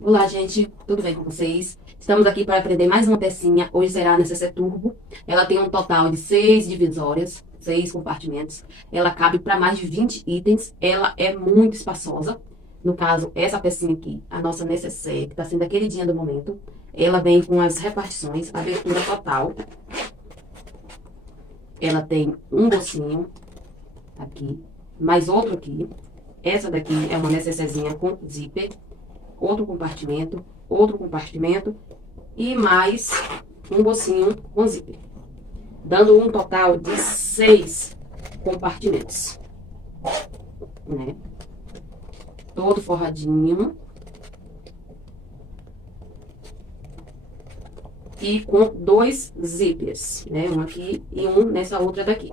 Olá, gente, tudo bem com vocês? Estamos aqui para aprender mais uma pecinha. Hoje será a necessaire turbo. Ela tem um total de 6 divisórias, 6 compartimentos. Ela cabe para mais de 20 itens. Ela é muito espaçosa. No caso, essa pecinha aqui, a nossa necessaire, que está sendo a queridinha do momento. Ela vem com as repartições, abertura total. Ela tem um bolsinho aqui, mais outro aqui. Essa daqui é uma necessairezinha com zíper. Outro compartimento e mais um bolsinho com zíper, dando um total de 6 compartimentos, né? Todo forradinho e com 2 zippers, né? Um aqui e um nessa outra daqui.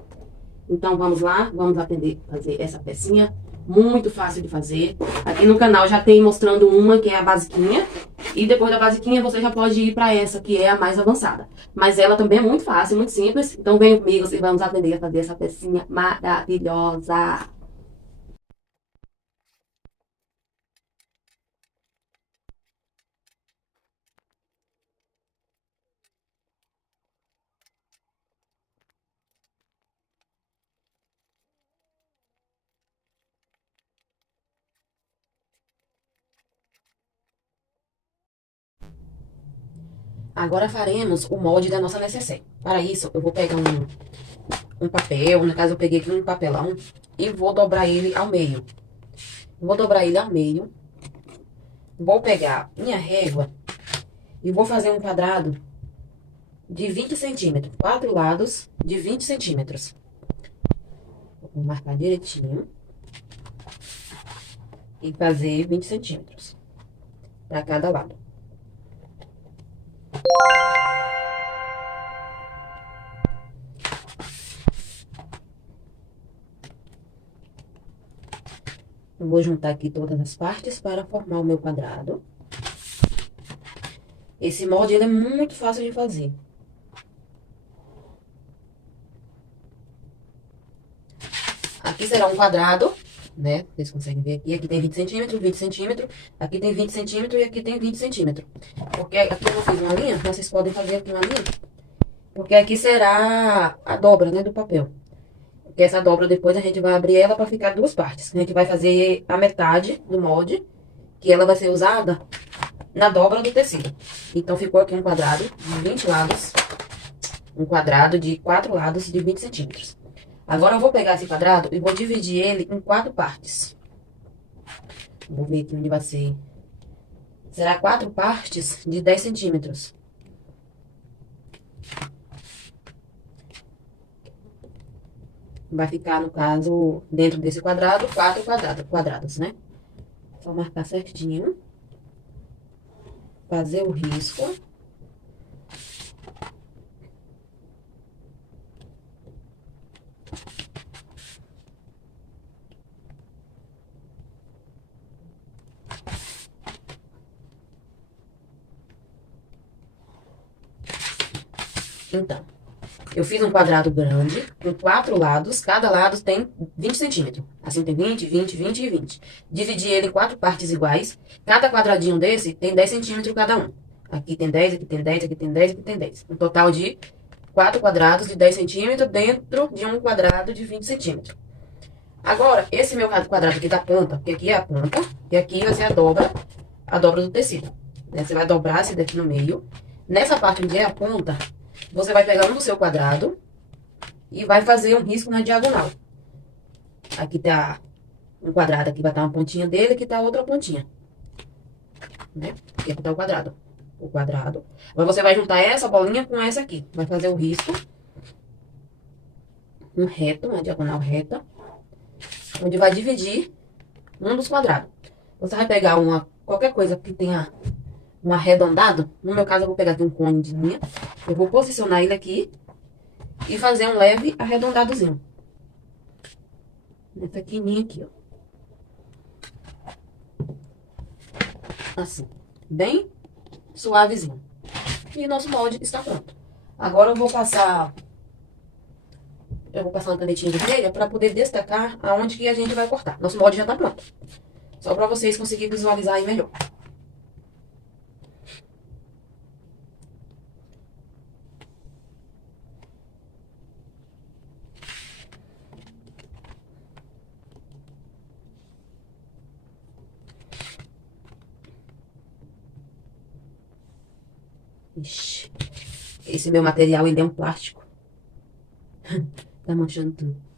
Então, vamos lá, vamos aprender a fazer essa pecinha, muito fácil de fazer. Aqui no canal já tem mostrando uma que é a basiquinha, e depois da basiquinha você já pode ir para essa que é a mais avançada. Mas ela também é muito fácil, muito simples, então venha comigo e vamos aprender a fazer essa pecinha maravilhosa. Agora faremos o molde da nossa necessaire. Para isso, eu vou pegar um papel, no caso eu peguei aqui um papelão, e vou dobrar ele ao meio. Vou dobrar ele ao meio. Vou pegar minha régua e vou fazer um quadrado de 20 centímetros. 4 lados de 20 centímetros. Vou marcar direitinho. E fazer 20 centímetros para cada lado. Eu vou juntar aqui todas as partes para formar o meu quadrado. Esse molde, ele é muito fácil de fazer. Aqui será um quadrado, né? Vocês conseguem ver aqui. Aqui tem 20 centímetros, 20 centímetros. Aqui tem 20 centímetros e aqui tem 20 centímetros. Porque aqui eu não fiz uma linha, vocês podem fazer aqui uma linha. Porque aqui será a dobra, né, do papel. Porque essa dobra depois a gente vai abrir ela para ficar duas partes. A gente vai fazer a metade do molde, que ela vai ser usada na dobra do tecido. Então, ficou aqui um quadrado de 20 lados. Um quadrado de 4 lados de 20 centímetros. Agora, eu vou pegar esse quadrado e vou dividir ele em 4 partes. Vou ver aqui onde vai ser. Será 4 partes de 10 centímetros. Vai ficar, no caso, dentro desse quadrado, 4 quadrados, né? Só marcar certinho. Fazer o risco. Então, eu fiz um quadrado grande, com 4 lados, cada lado tem 20 centímetros. Assim tem 20, 20, 20 e 20. Dividi ele em 4 partes iguais. Cada quadradinho desse tem 10 centímetros cada um. Aqui tem 10, aqui tem 10, aqui tem 10, aqui tem 10. Um total de 4 quadrados de 10 centímetros dentro de um quadrado de 20 centímetros. Agora, esse meu quadrado aqui da ponta, porque aqui é a ponta, e aqui vai ser a dobra do tecido. Você vai dobrar esse daqui no meio. Nessa parte onde é a ponta, você vai pegar um do seu quadrado e vai fazer um risco na diagonal. Aqui tá um quadrado, aqui vai estar uma pontinha dele, aqui tá outra pontinha. Né? Aqui tá o quadrado. O quadrado. Agora você vai juntar essa bolinha com essa aqui. Vai fazer o risco. Um reto, uma diagonal reta. Onde vai dividir um dos quadrados. Você vai pegar qualquer coisa que tenha um arredondado. No meu caso, eu vou pegar aqui um cone de linha. Eu vou posicionar ele aqui e fazer um leve arredondadozinho. Nessa quininha aqui, ó. Assim, bem suavezinho. E nosso molde está pronto. Agora eu vou passar uma canetinha vermelha para poder destacar aonde que a gente vai cortar. Nosso molde já está pronto. Só para vocês conseguirem visualizar aí melhor. Ixi, esse meu material, ele é um plástico. Tá manchando tudo.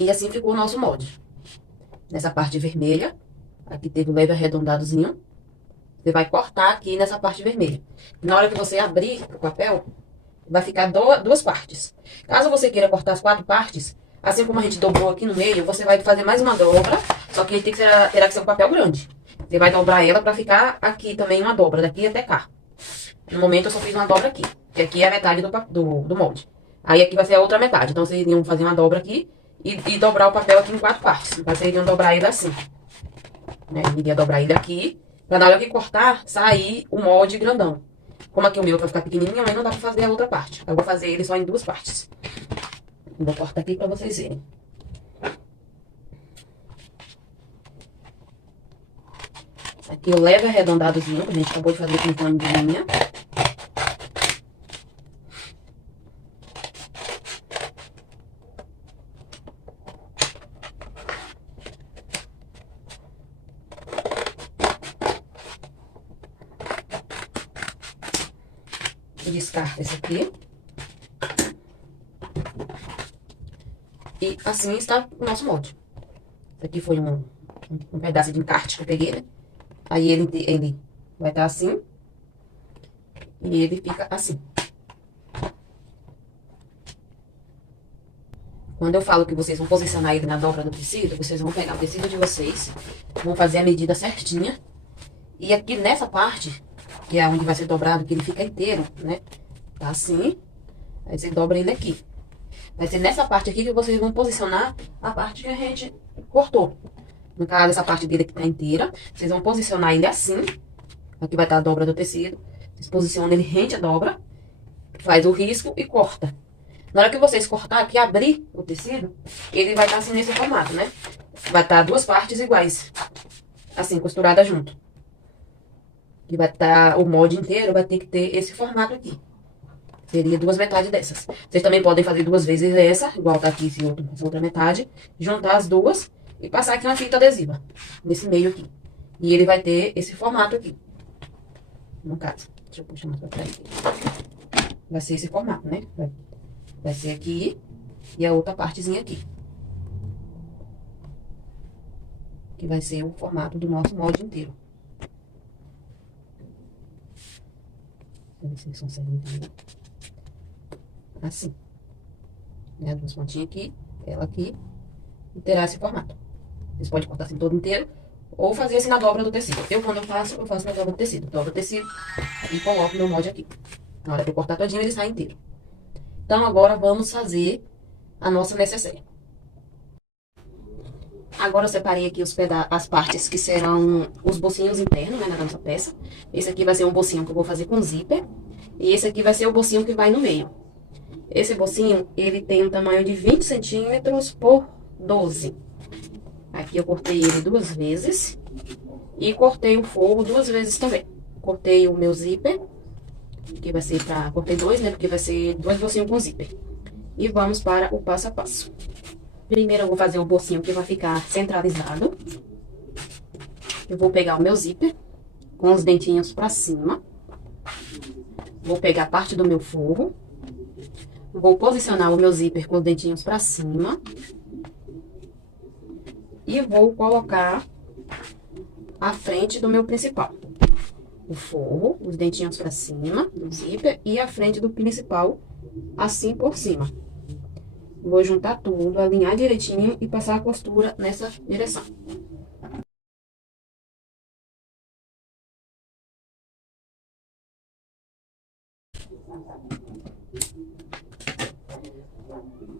E assim ficou o nosso molde. Nessa parte vermelha, aqui teve um leve arredondadozinho. Você vai cortar aqui nessa parte vermelha. Na hora que você abrir o papel, vai ficar duas partes. Caso você queira cortar as 4 partes, assim como a gente dobrou aqui no meio, você vai fazer mais uma dobra, só que terá que ser um papel grande. Você vai dobrar ela pra ficar aqui também uma dobra, daqui até cá. No momento eu só fiz uma dobra aqui, que aqui é a metade do molde. Aí aqui vai ser a outra metade, então vocês iriam fazer uma dobra aqui e dobrar o papel aqui em 4 partes. Então vocês iriam dobrar ele assim, né? Iria dobrar ele aqui, pra na hora que cortar, sair o molde grandão. Como aqui o meu vai ficar pequenininho, aí não dá pra fazer a outra parte. Eu vou fazer ele só em 2 partes. Vou cortar aqui pra vocês verem. Aqui eu levo arredondadozinho, que a gente acabou de fazer com pano de linha. Descarta esse aqui. E assim está o nosso molde. Esse aqui foi um pedaço de encarte que eu peguei, né? Aí ele vai estar assim. E ele fica assim. Quando eu falo que vocês vão posicionar ele na dobra do tecido, vocês vão pegar o tecido de vocês, vão fazer a medida certinha. E aqui nessa parte, que é onde vai ser dobrado, que ele fica inteiro, né? Tá assim. Aí você dobra ele aqui. Vai ser nessa parte aqui que vocês vão posicionar a parte que a gente cortou. No caso, essa parte dele que tá inteira, vocês vão posicionar ele assim. Aqui vai estar a dobra do tecido. Vocês posicionam ele rente à dobra, faz o risco e corta. Na hora que vocês cortar aqui, abrir o tecido, ele vai estar assim nesse formato, né? Vai estar 2 partes iguais, assim, costuradas junto. E vai estar, o molde inteiro vai ter que ter esse formato aqui. Seria 2 metades dessas. Vocês também podem fazer 2 vezes essa, igual tá aqui essa outra metade. Juntar as duas e passar aqui uma fita adesiva, nesse meio aqui. E ele vai ter esse formato aqui. No caso, deixa eu puxar mais pra trás aqui. Vai ser esse formato, né? Vai ser aqui e a outra partezinha aqui. Que vai ser o formato do nosso molde inteiro. Deixa eu ver se vocês conseguem entender. Assim. Né? 2 pontinhas aqui, ela aqui. E terá esse formato. Vocês podem cortar assim todo inteiro. Ou fazer assim na dobra do tecido. Quando eu faço na dobra do tecido. Dobro o tecido e coloco meu molde aqui. Na hora que eu cortar todinho, ele sai inteiro. Então, agora vamos fazer a nossa necessaire. Agora eu separei aqui as partes que serão os bolsinhos internos, né, na nossa peça. Esse aqui vai ser um bolsinho que eu vou fazer com zíper. E esse aqui vai ser o bolsinho que vai no meio. Esse bolsinho, ele tem um tamanho de 20 centímetros por 12. Aqui eu cortei ele 2 vezes. E cortei o forro 2 vezes também. Cortei o meu zíper. Que vai ser pra... Cortei 2, né? Porque vai ser 2 bolsinhos com zíper. E vamos para o passo a passo. Primeiro eu vou fazer o bolsinho que vai ficar centralizado. Eu vou pegar o meu zíper com os dentinhos pra cima. Vou pegar parte do meu forro. Vou posicionar o meu zíper com os dentinhos pra cima. E vou colocar a frente do meu principal. O forro, os dentinhos pra cima do zíper e a frente do principal assim por cima. Vou juntar tudo, alinhar direitinho e passar a costura nessa direção.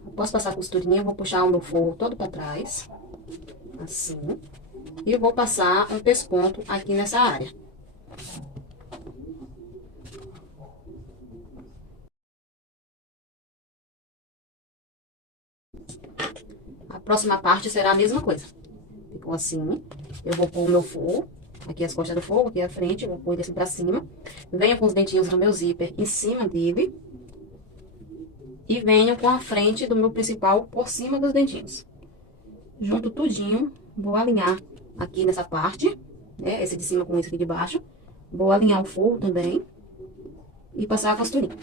Após passar a costurinha, eu vou puxar o meu forro todo pra trás, assim. E eu vou passar um pesponto aqui nessa área. A próxima parte será a mesma coisa. Ficou assim. Eu vou pôr o meu forro. Aqui as costas do forro, aqui a frente. Eu vou pôr ele assim pra cima. Venho com os dentinhos do meu zíper em cima dele. E venho com a frente do meu principal por cima dos dentinhos. Junto tudinho. Vou alinhar aqui nessa parte, né? Esse de cima com esse aqui de baixo. Vou alinhar o forro também. E passar a costurinha.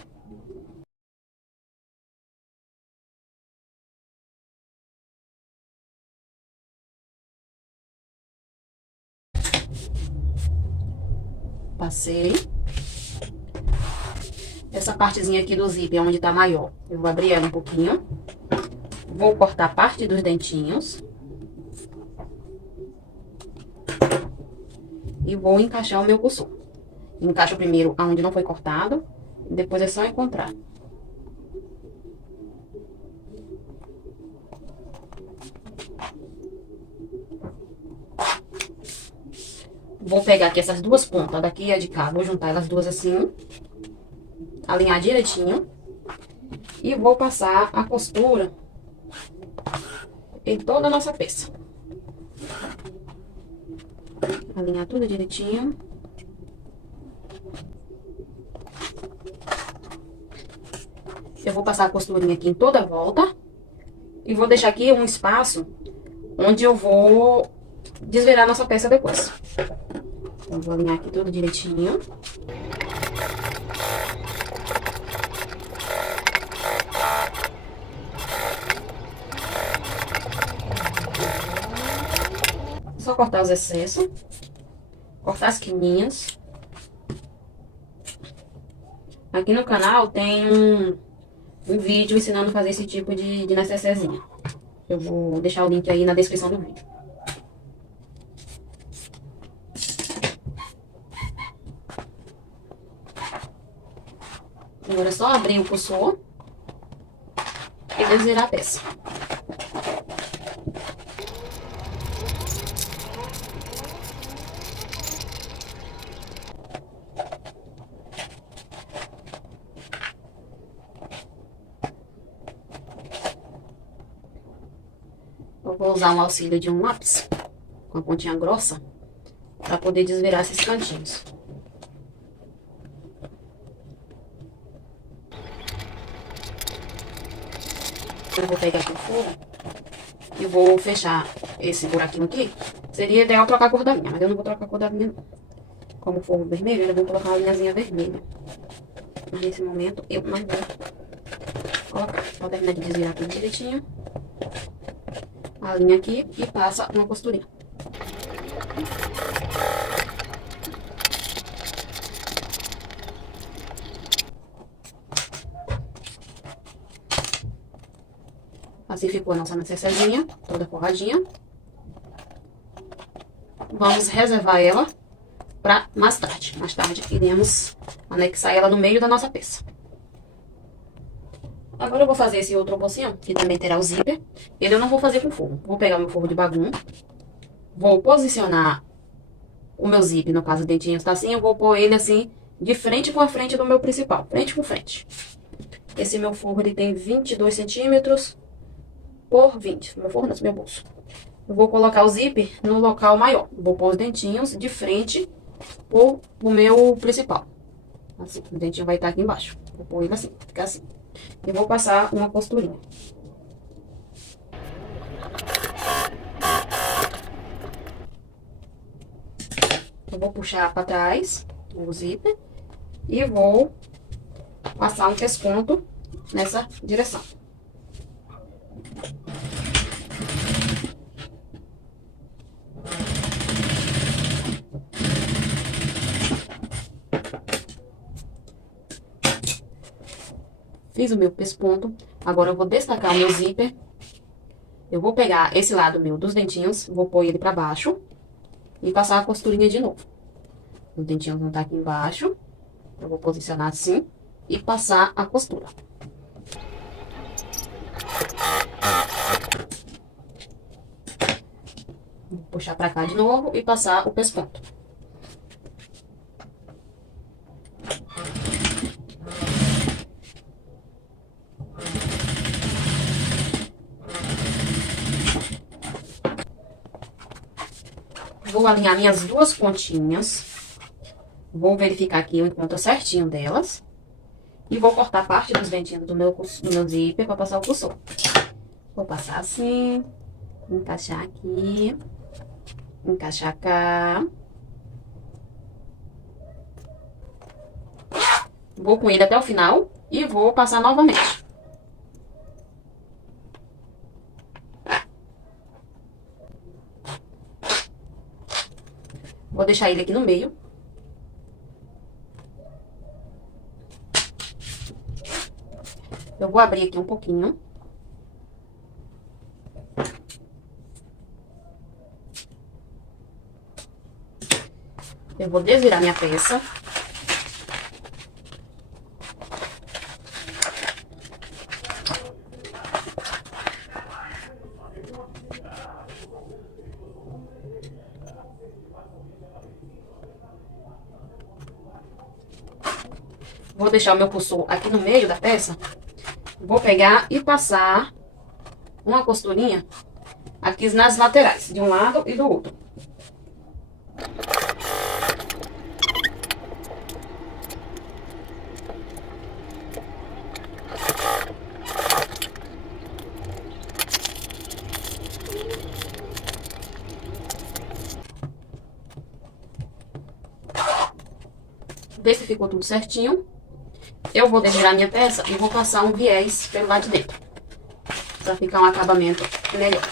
Passei. Essa partezinha aqui do zíper, onde tá maior, eu vou abrir ela um pouquinho. Vou cortar parte dos dentinhos. E vou encaixar o meu cursor. Encaixo primeiro aonde não foi cortado. Depois é só encontrar. Vou pegar aqui essas duas pontas, daqui e a de cá. Vou juntar elas duas assim. Alinhar direitinho. E vou passar a costura em toda a nossa peça. Alinhar tudo direitinho. Eu vou passar a costurinha aqui em toda a volta. E vou deixar aqui um espaço onde eu vou desvirar a nossa peça depois. Então, vou alinhar aqui tudo direitinho. Só cortar os excessos. Cortar as quininhas. Aqui no canal tem um vídeo ensinando a fazer esse tipo de necessezinha. Eu vou deixar o link aí na descrição do vídeo. Agora é só abrir o cursor e desvirar a peça. Eu vou usar um auxílio de um lápis com a pontinha grossa para poder desvirar esses cantinhos. Eu vou pegar aqui o forro e vou fechar esse buraquinho aqui. Seria ideal trocar a cor da linha, mas eu não vou trocar a cor da linha não. Como forro vermelho, eu vou colocar uma linhazinha vermelha. Mas nesse momento eu não vou colocar. Vou terminar de desvirar tudo direitinho. A linha aqui e passa uma costurinha. Assim ficou a nossa necessairinha, toda forradinha. Vamos reservar ela para mais tarde. Mais tarde iremos anexar ela no meio da nossa peça. Agora eu vou fazer esse outro bolsinho, que também terá o zíper. Ele eu não vou fazer com forro. Vou pegar o meu forro de bagum. Vou posicionar o meu zíper, no caso o dentinho está assim. Eu vou pôr ele assim, de frente com a frente do meu principal. Frente com frente. Esse meu forro, ele tem 22 centímetros por 20. Meu forro, meu bolso. Eu vou colocar o zíper no local maior. Vou pôr os dentinhos de frente pro meu principal. Assim, o dentinho vai estar aqui embaixo. Vou pôr ele assim, ficar assim. E vou passar uma costurinha. Eu vou puxar para trás o zíper e vou passar um pesponto nessa direção. Fiz o meu pesponto. Agora eu vou destacar o meu zíper. Eu vou pegar esse lado meu dos dentinhos, vou pôr ele pra baixo e passar a costurinha de novo. Os dentinhos vão estar aqui embaixo. Eu vou posicionar assim e passar a costura. Vou puxar pra cá de novo e passar o pesponto. Vou alinhar minhas duas pontinhas. Vou verificar aqui o encontro certinho delas. E vou cortar parte dos dentinhos do meu zíper para passar o cursor. Vou passar assim, encaixar aqui, encaixar cá. Vou com ele até o final e vou passar novamente. Vou deixar ele aqui no meio. Eu vou abrir aqui um pouquinho. Eu vou desvirar minha peça. Vou deixar o meu cursor aqui no meio da peça. Vou pegar e passar uma costurinha aqui nas laterais, de um lado e do outro. Ver se ficou tudo certinho. Eu vou desvirar minha peça e vou passar um viés pelo lado de dentro, para ficar um acabamento melhor.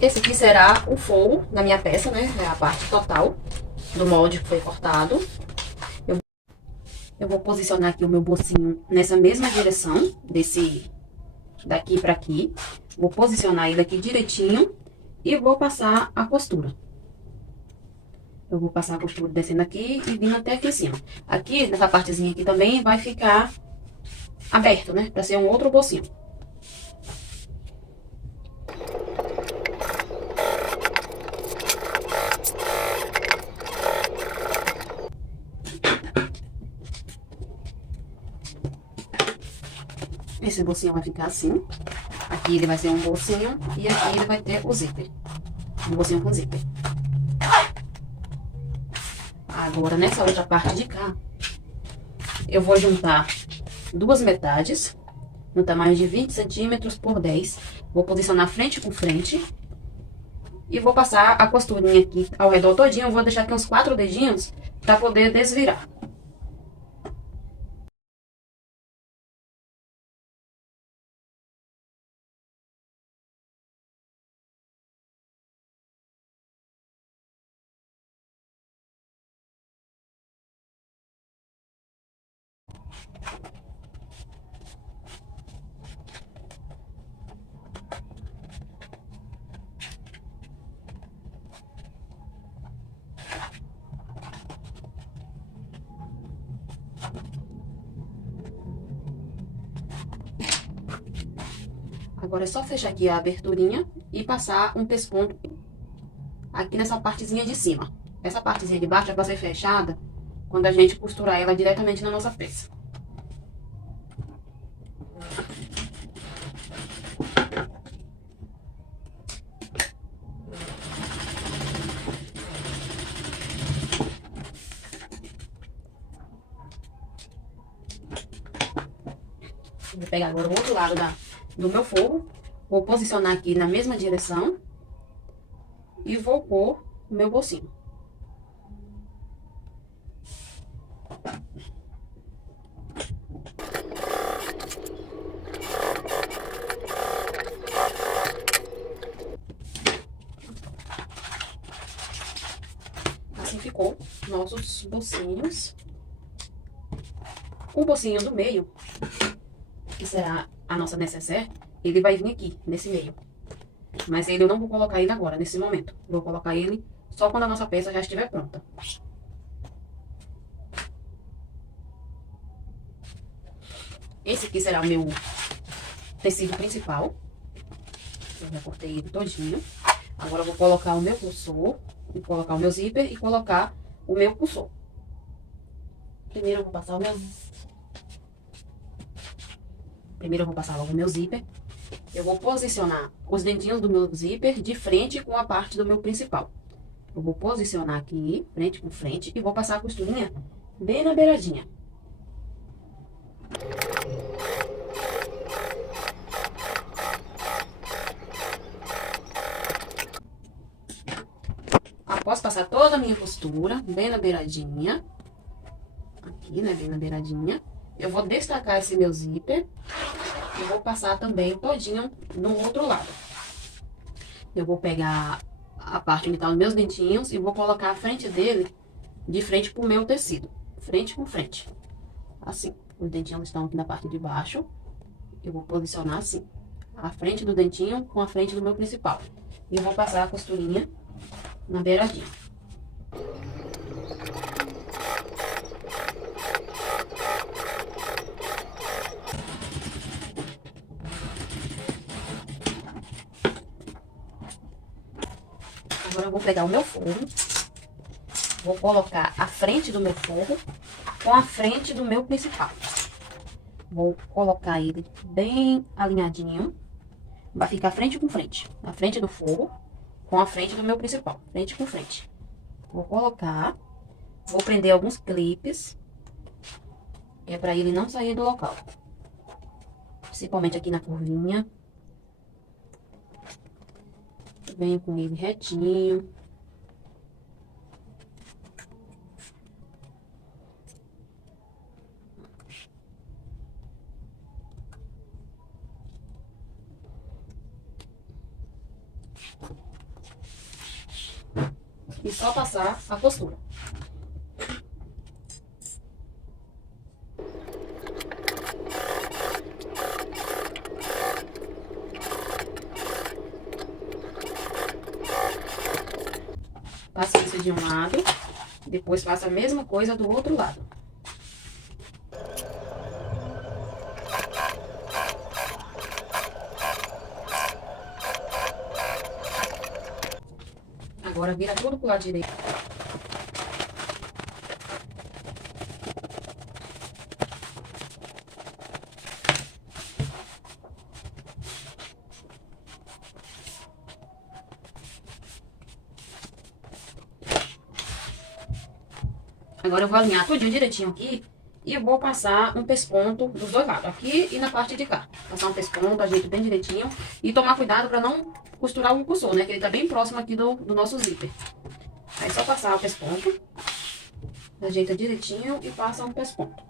Esse aqui será o forro da minha peça, né? É a parte total do molde que foi cortado. Eu vou posicionar aqui o meu bolsinho nessa mesma direção, daqui pra aqui. Vou posicionar ele aqui direitinho e vou passar a costura. Eu vou passar a costura descendo aqui e vindo até aqui em cima. Aqui, nessa partezinha aqui também, vai ficar aberto, né? Pra ser um outro bolsinho. Esse bolsinho vai ficar assim. Aqui ele vai ser um bolsinho e aqui ele vai ter o zíper. Um bolsinho com zíper. Agora, nessa outra parte de cá, eu vou juntar duas metades, no tamanho de 20 centímetros por 10. Vou posicionar frente com frente. E vou passar a costurinha aqui ao redor todinho. Eu vou deixar aqui uns 4 dedinhos para poder desvirar. Agora é só fechar aqui a aberturinha e passar um pesponto aqui nessa partezinha de cima. Essa partezinha de baixo vai ser fechada quando a gente costurar ela diretamente na nossa peça. Vou pegar agora o outro lado do meu forro. Vou posicionar aqui na mesma direção. E vou pôr o meu bolsinho. Assim ficou nossos bolsinhos. O bolsinho do meio, que será a nossa necessaire, ele vai vir aqui, nesse meio. Mas ele eu não vou colocar ele agora, nesse momento. Vou colocar ele só quando a nossa peça já estiver pronta. Esse aqui será o meu tecido principal. Eu já cortei ele todinho. Agora eu vou colocar o meu pulsor, vou colocar o meu zíper e colocar o meu pulsor. Primeiro eu vou passar logo o meu zíper. Eu vou posicionar os dentinhos do meu zíper de frente com a parte do meu principal. Eu vou posicionar aqui, frente com frente, e vou passar a costurinha bem na beiradinha. Após passar toda a minha costura, bem na beiradinha, aqui, né, bem na beiradinha, eu vou destacar esse meu zíper e vou passar também todinho no outro lado. Eu vou pegar a parte onde tá os meus dentinhos e vou colocar a frente dele de frente pro meu tecido, frente com frente. Assim, os dentinhos estão aqui na parte de baixo, eu vou posicionar assim, a frente do dentinho com a frente do meu principal. E eu vou passar a costurinha na beiradinha. Agora eu vou pegar o meu forro, vou colocar a frente do meu forro com a frente do meu principal. Vou colocar ele bem alinhadinho, vai ficar frente com frente, a frente do forro com a frente do meu principal, frente com frente. Vou colocar, vou prender alguns clipes, que é pra ele não sair do local. Principalmente aqui na curvinha. Venho com ele retinho. E só passar a costura. Passo isso de um lado, depois faço a mesma coisa do outro lado. Agora vira tudo pro lado direito. Agora eu vou alinhar tudinho direitinho aqui e eu vou passar um pesponto dos dois lados, aqui e na parte de cá. Passar um pesponto, ajeito bem direitinho e tomar cuidado pra não costurar o pulsor, né? Que ele tá bem próximo aqui do nosso zíper. Aí só passar o pesponto, ajeita direitinho e passa um pesponto.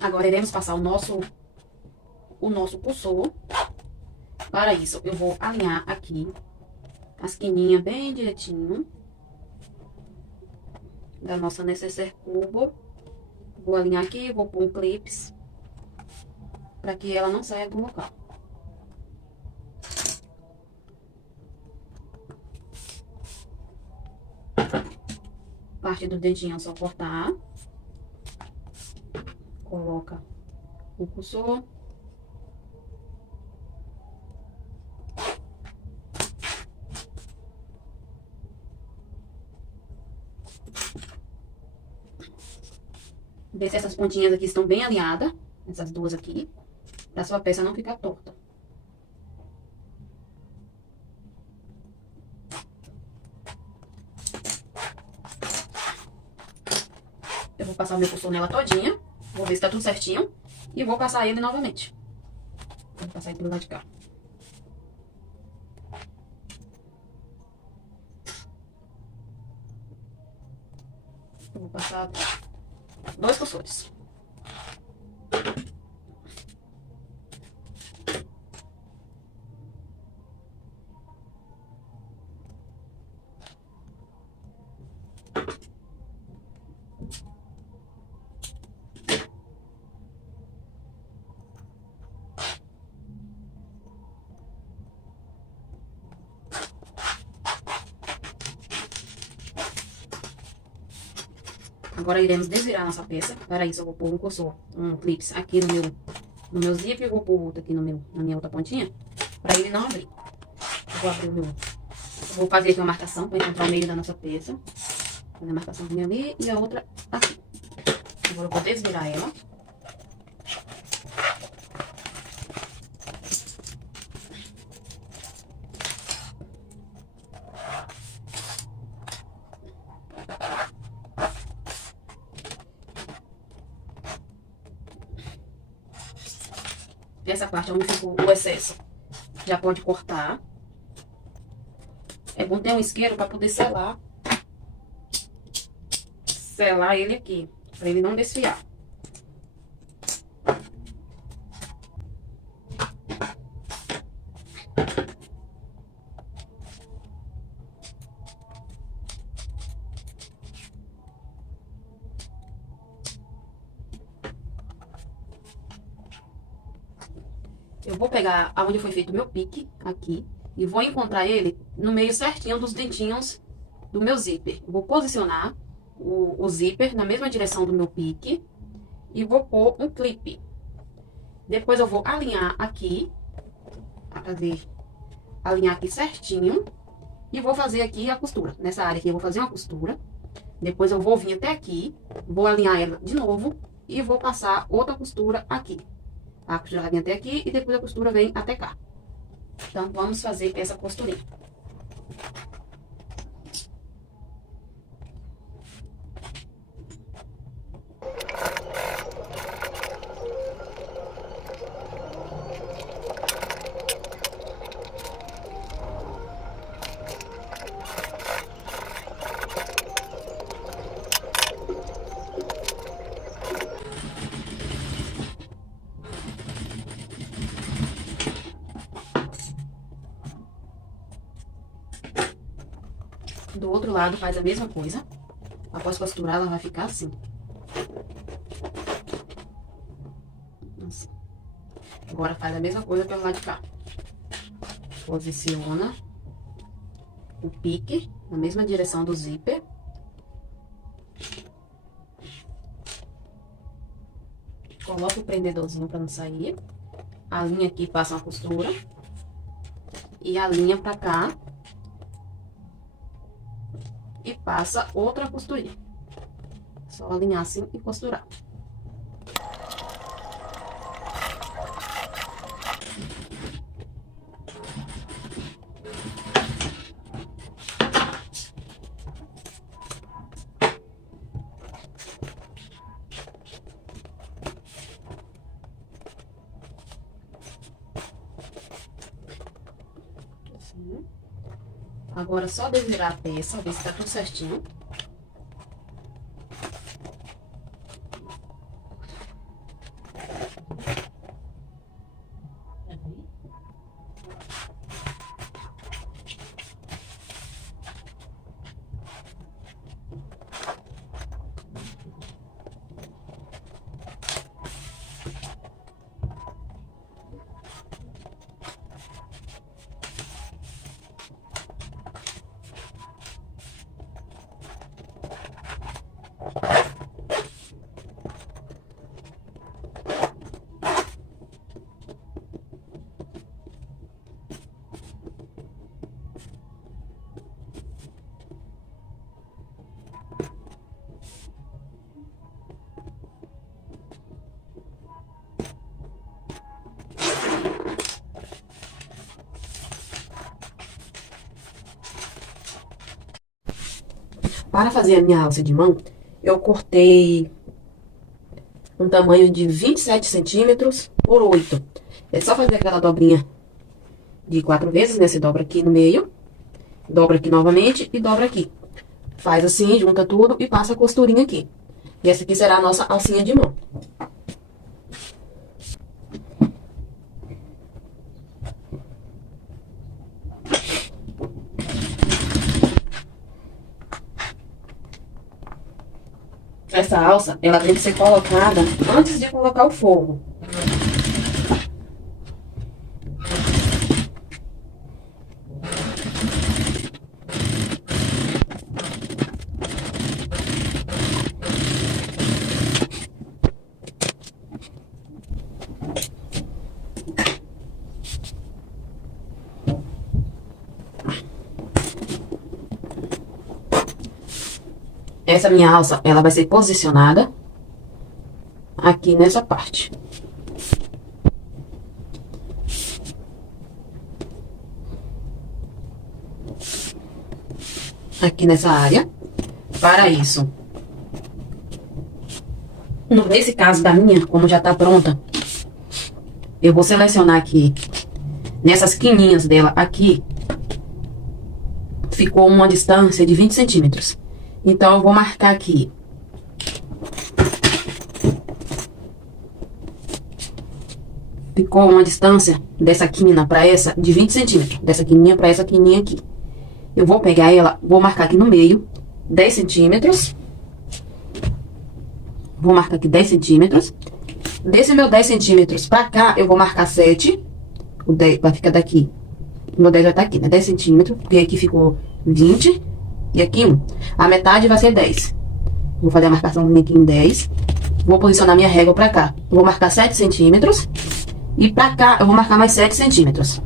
Agora, iremos passar o nosso pulsor. Para isso, eu vou alinhar aqui a esquininha bem direitinho da nossa necessaire curva. Vou alinhar aqui, vou pôr um clips para que ela não saia do local. parte do dedinho é só cortar. Coloca o cursor. Vê se essas pontinhas aqui estão bem alinhadas, essas duas aqui, pra sua peça não ficar torta. Eu vou passar o meu cursor nela todinha, vou ver se tá tudo certinho, e vou passar ele novamente. Vou passar ele pelo lado de cá. Eu vou passar 2 cursores. Agora iremos desvirar nossa peça. Para isso eu vou pôr um cursor, um clips aqui no meu zip e vou pôr outro aqui na minha outra pontinha, para ele não abrir. Eu vou abrir o meu. Eu vou fazer aqui uma marcação para encontrar o meio da nossa peça. Fazer a marcaçãozinha ali e a outra aqui. Agora eu vou desvirar ela. Essa parte onde ficou o excesso, já pode cortar. É bom ter um isqueiro para poder selar ele aqui, para ele não desfiar. Eu vou pegar aonde foi feito o meu pique, aqui, e vou encontrar ele no meio certinho dos dentinhos do meu zíper. Eu vou posicionar o zíper na mesma direção do meu pique e vou pôr um clipe. Depois eu vou alinhar aqui, alinhar aqui certinho e vou fazer aqui a costura. Nessa área aqui eu vou fazer uma costura, depois eu vou vir até aqui, vou alinhar ela de novo e vou passar outra costura aqui. A costura vem até aqui e depois a costura vem até cá. Então, vamos fazer essa costurinha. Do outro lado faz a mesma coisa. Após costurar, ela vai ficar assim. Assim. Agora faz a mesma coisa pelo lado de cá. Posiciona o pique na mesma direção do zíper. Coloca o prendedorzinho para não sair. Alinha aqui, passa uma costura. E alinha pra cá. E passa outra costurinha. Só alinhar assim e costurar. Assim. Agora, só desvirar a peça, ver se tá tudo certinho. Para fazer a minha alça de mão, eu cortei um tamanho de 27 centímetros por 8. É só fazer aquela dobrinha de 4 vezes, né? Você dobra aqui no meio, dobra aqui novamente e dobra aqui. Faz assim, junta tudo e passa a costurinha aqui. E essa aqui será a nossa alcinha de mão. Essa alça, ela tem que ser colocada antes de colocar o forro. Essa minha alça, ela vai ser posicionada aqui nessa parte. Aqui nessa área. Para isso, nesse caso da minha, como já tá pronta, eu vou selecionar aqui, nessas quininhas dela aqui, ficou uma distância de 20 centímetros. Então, eu vou marcar aqui. Ficou uma distância dessa quina para essa de 20 centímetros. Dessa quininha para essa quininha aqui. Eu vou pegar ela, vou marcar aqui no meio 10 centímetros. Vou marcar aqui 10 centímetros. Desse meu 10 centímetros pra cá, eu vou marcar 7. O 10 vai ficar daqui. O meu 10 vai estar aqui, né? 10 centímetros. Porque aqui ficou 20. E aqui 1. A metade vai ser 10. Vou fazer a marcação aqui em 10. Vou posicionar minha régua pra cá. Vou marcar 7 centímetros. E pra cá, eu vou marcar mais 7 centímetros.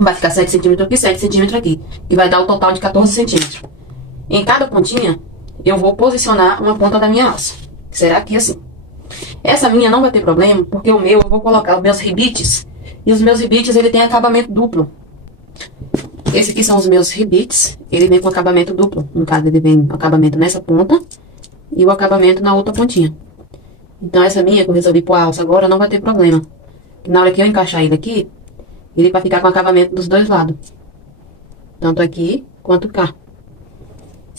Vai ficar 7 centímetros aqui, 7 centímetros aqui. Que vai dar o total de 14 centímetros. Em cada pontinha, eu vou posicionar uma ponta da minha alça. Que será aqui assim. Essa minha não vai ter problema, porque o meu, eu vou colocar os meus ribites. E os meus ribites, ele tem acabamento duplo. Esse aqui são os meus ribites. Ele vem com acabamento duplo. No caso, ele vem com acabamento nessa ponta e o acabamento na outra pontinha. Então, essa minha que eu resolvi pôr a alça agora não vai ter problema. Na hora que eu encaixar ele aqui, ele vai ficar com acabamento dos dois lados. Tanto aqui quanto cá.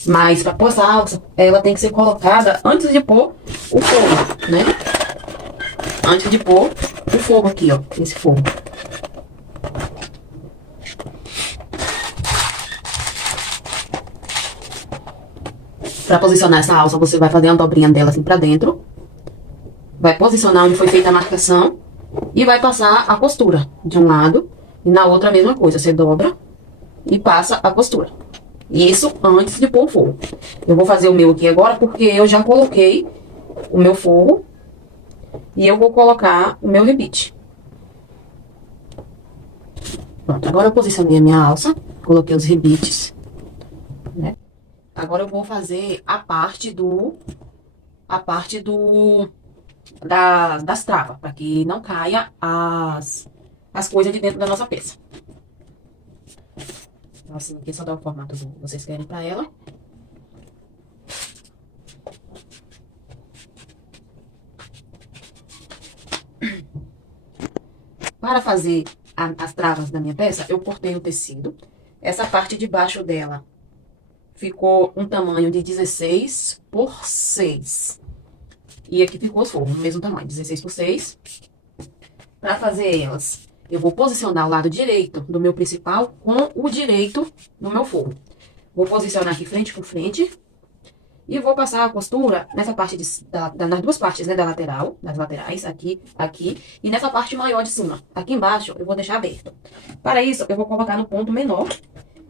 Mas para pôr essa alça, ela tem que ser colocada antes de pôr o forro, né? Antes de pôr o forro aqui, ó. Esse forro. Para posicionar essa alça, você vai fazer uma dobrinha dela assim pra dentro. Vai posicionar onde foi feita a marcação. E vai passar a costura de um lado. E na outra a mesma coisa. Você dobra e passa a costura. Isso antes de pôr o forro. Eu vou fazer o meu aqui agora porque eu já coloquei o meu forro. E eu vou colocar o meu rebite. Pronto, agora eu posicionei a minha alça. Coloquei os rebites, né? Agora eu vou fazer a parte das travas, para que não caia as coisas de dentro da nossa peça. Então, assim, aqui só dá o formato que vocês querem para ela. Para fazer as travas da minha peça, eu cortei o tecido. Essa parte de baixo dela ficou um tamanho de 16 por 6. E aqui ficou os forros, no mesmo tamanho, 16 por 6. Para fazer elas, eu vou posicionar o lado direito do meu principal com o direito do meu forro. Vou posicionar aqui frente por frente. E vou passar a costura nessa parte, nas duas partes, né, das laterais, aqui, aqui. E nessa parte maior de cima. Aqui embaixo, eu vou deixar aberto. Para isso, eu vou colocar no ponto menor.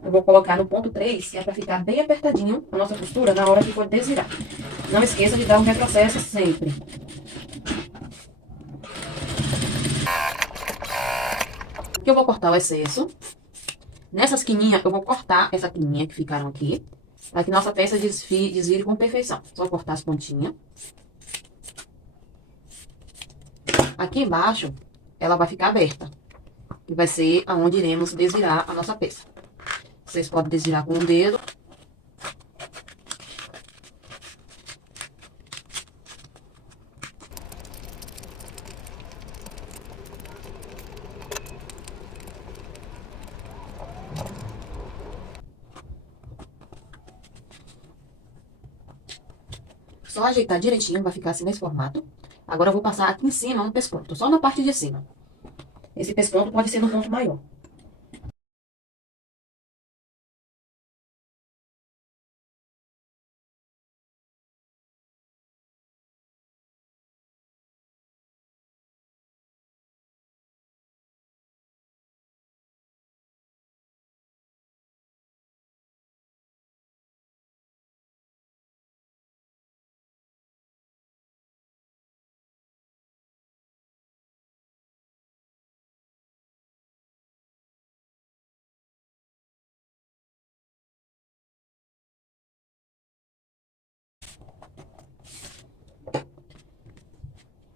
Eu vou colocar no ponto 3, que é para ficar bem apertadinho a nossa costura na hora que for desvirar. Não esqueça de dar um retrocesso sempre. Aqui eu vou cortar o excesso. Nessas quininhas, eu vou cortar essa quininha que ficaram aqui. Para que nossa peça desvire com perfeição. Só cortar as pontinhas. Aqui embaixo, ela vai ficar aberta. Que vai ser aonde iremos desvirar a nossa peça. Vocês podem desvirar com o dedo. só ajeitar direitinho, vai ficar assim nesse formato. Agora eu vou passar aqui em cima um pesponto, só na parte de cima. Esse pesponto pode ser no ponto maior.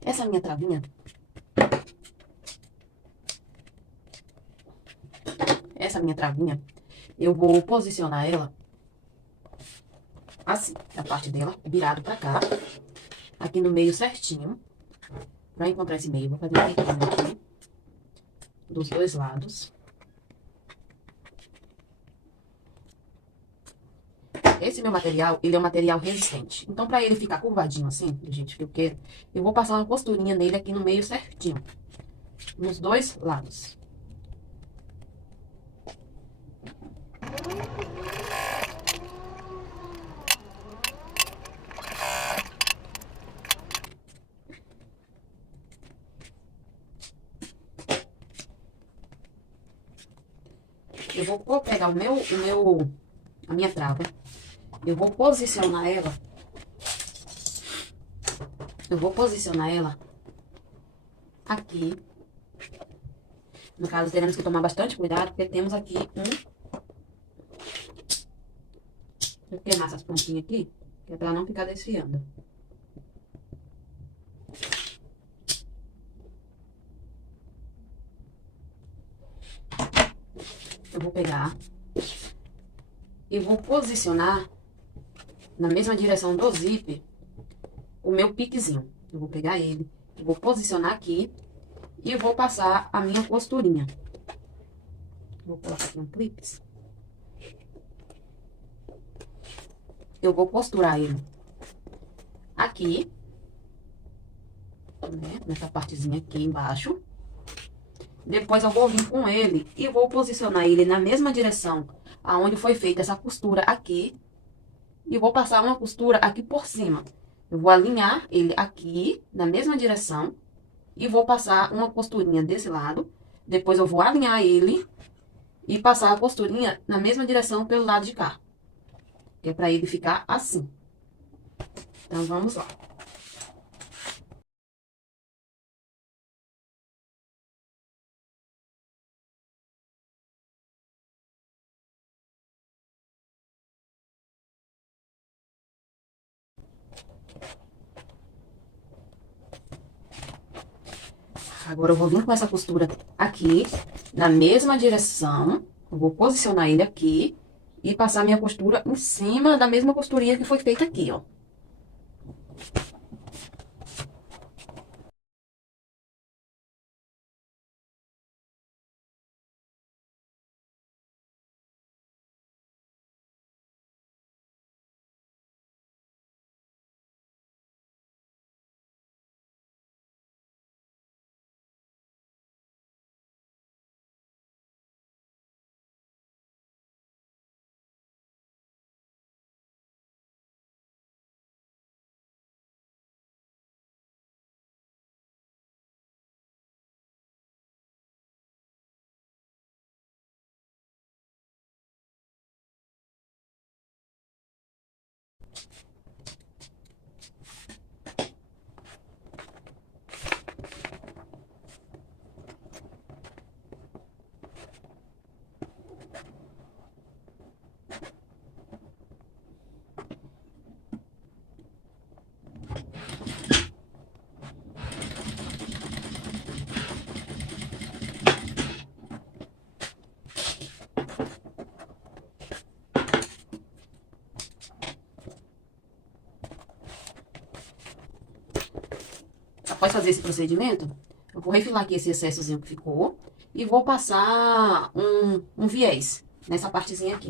Essa minha travinha, eu vou posicionar ela assim, a parte dela virado pra cá, aqui no meio certinho. Pra encontrar esse meio, vou fazer um biquinho aqui, dos dois lados. Esse meu material, ele é um material resistente. Então, pra ele ficar curvadinho assim, do jeito que eu quero, eu vou passar uma costurinha nele aqui no meio certinho. Nos dois lados. Eu vou pegar a minha trava. Eu vou posicionar ela. Aqui. No caso, teremos que tomar bastante cuidado, porque temos aqui Vou queimar essas pontinhas aqui, que é pra não ficar desfiando. Eu vou pegar e vou posicionar na mesma direção do zíper o meu piquezinho. Eu vou pegar ele, eu vou posicionar aqui e vou passar a minha costurinha. Vou colocar aqui um clips. Eu vou costurar ele aqui, né, nessa partezinha aqui embaixo. Depois eu vou vir com ele e vou posicionar ele na mesma direção aonde foi feita essa costura aqui. E vou passar uma costura aqui por cima. Eu vou alinhar ele aqui, na mesma direção. E vou passar uma costurinha desse lado. Depois eu vou alinhar ele e passar a costurinha na mesma direção pelo lado de cá. Que é pra ele ficar assim. Então, vamos lá. Agora, eu vou vir com essa costura aqui, na mesma direção. Eu vou posicionar ele aqui e passar minha costura em cima da mesma costurinha que foi feita aqui, ó. Após fazer esse procedimento, eu vou refilar aqui esse excessozinho que ficou e vou passar um viés nessa partezinha aqui.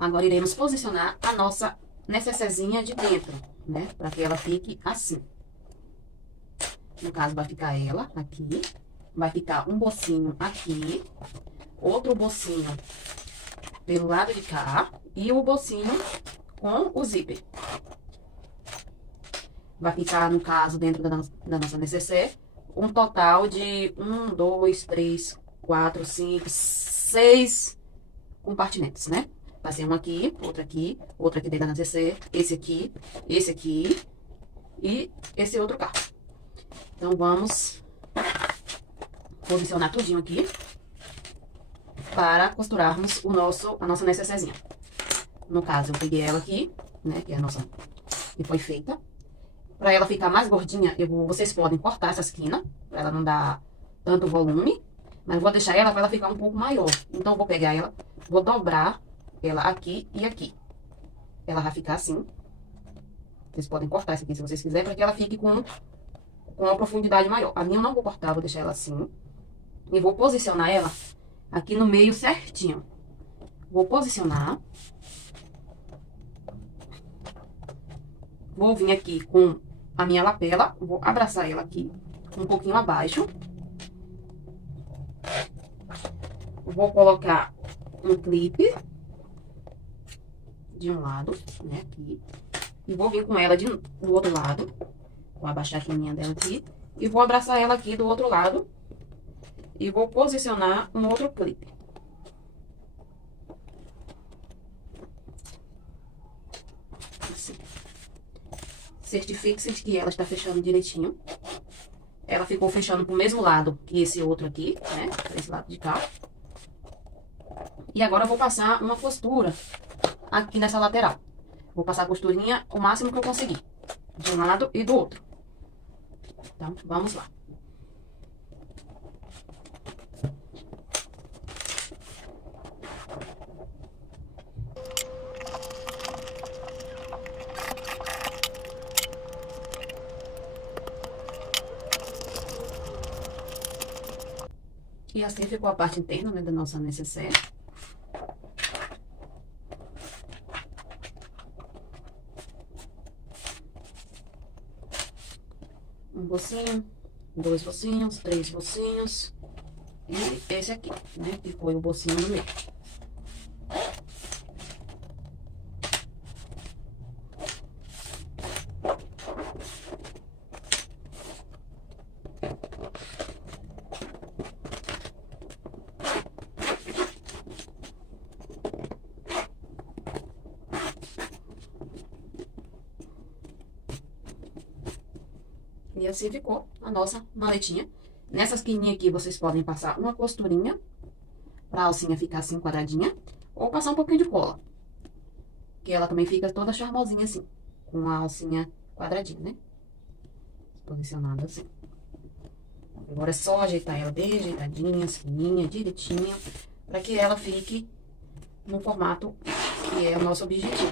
agora iremos posicionar a nossa necessezinha de dentro, né? Pra que ela fique assim. No caso, vai ficar ela aqui. Vai ficar um bocinho aqui. Outro bocinho pelo lado de cá. E o bocinho com o zíper. Vai ficar, no caso, dentro da nossa necessaire, um total de 1, 2, 3, 4, 5, 6 compartimentos, né? Vai ser um aqui, outro aqui dentro da necessaire, esse aqui e esse outro carro. Então, vamos posicionar tudinho aqui para costurarmos a nossa necessairezinha. No caso, eu peguei ela aqui, né, que é a nossa, que foi feita. Para ela ficar mais gordinha, vocês podem cortar essa esquina, para ela não dar tanto volume, mas eu vou deixar ela para ela ficar um pouco maior. Então, eu vou pegar ela, vou dobrar ela aqui e aqui. Ela vai ficar assim. Vocês podem cortar essa aqui se vocês quiserem, para que ela fique com uma profundidade maior. A minha eu não vou cortar, vou deixar ela assim. E vou posicionar ela aqui no meio certinho. Vou posicionar. Vou vir aqui com a minha lapela, vou abraçar ela aqui um pouquinho abaixo. Vou colocar um clipe de um lado, né, aqui. E vou vir com ela do outro lado. Vou abaixar a quininha dela aqui. E vou abraçar ela aqui do outro lado. E vou posicionar um outro clipe. Assim. Certifique-se de que ela está fechando direitinho. Ela ficou fechando pro mesmo lado que esse outro aqui, né? Esse lado de cá. E agora eu vou passar uma costura aqui nessa lateral. Vou passar a costurinha o máximo que eu conseguir. De um lado e do outro. Então, vamos lá. E assim ficou a parte interna, né, da nossa necessaire. Um bocinho, 2 bocinhos, 3 bocinhos. E esse aqui, né, que foi o bocinho no meio. E assim ficou a nossa maletinha. Nessa esquininha aqui, vocês podem passar uma costurinha, pra alcinha ficar assim, quadradinha. Ou passar um pouquinho de cola. Que ela também fica toda charmosinha assim. Com a alcinha quadradinha, né? Posicionada assim. Agora é só ajeitar ela bem ajeitadinha, fininha, direitinha. Pra que ela fique no formato que é o nosso objetivo.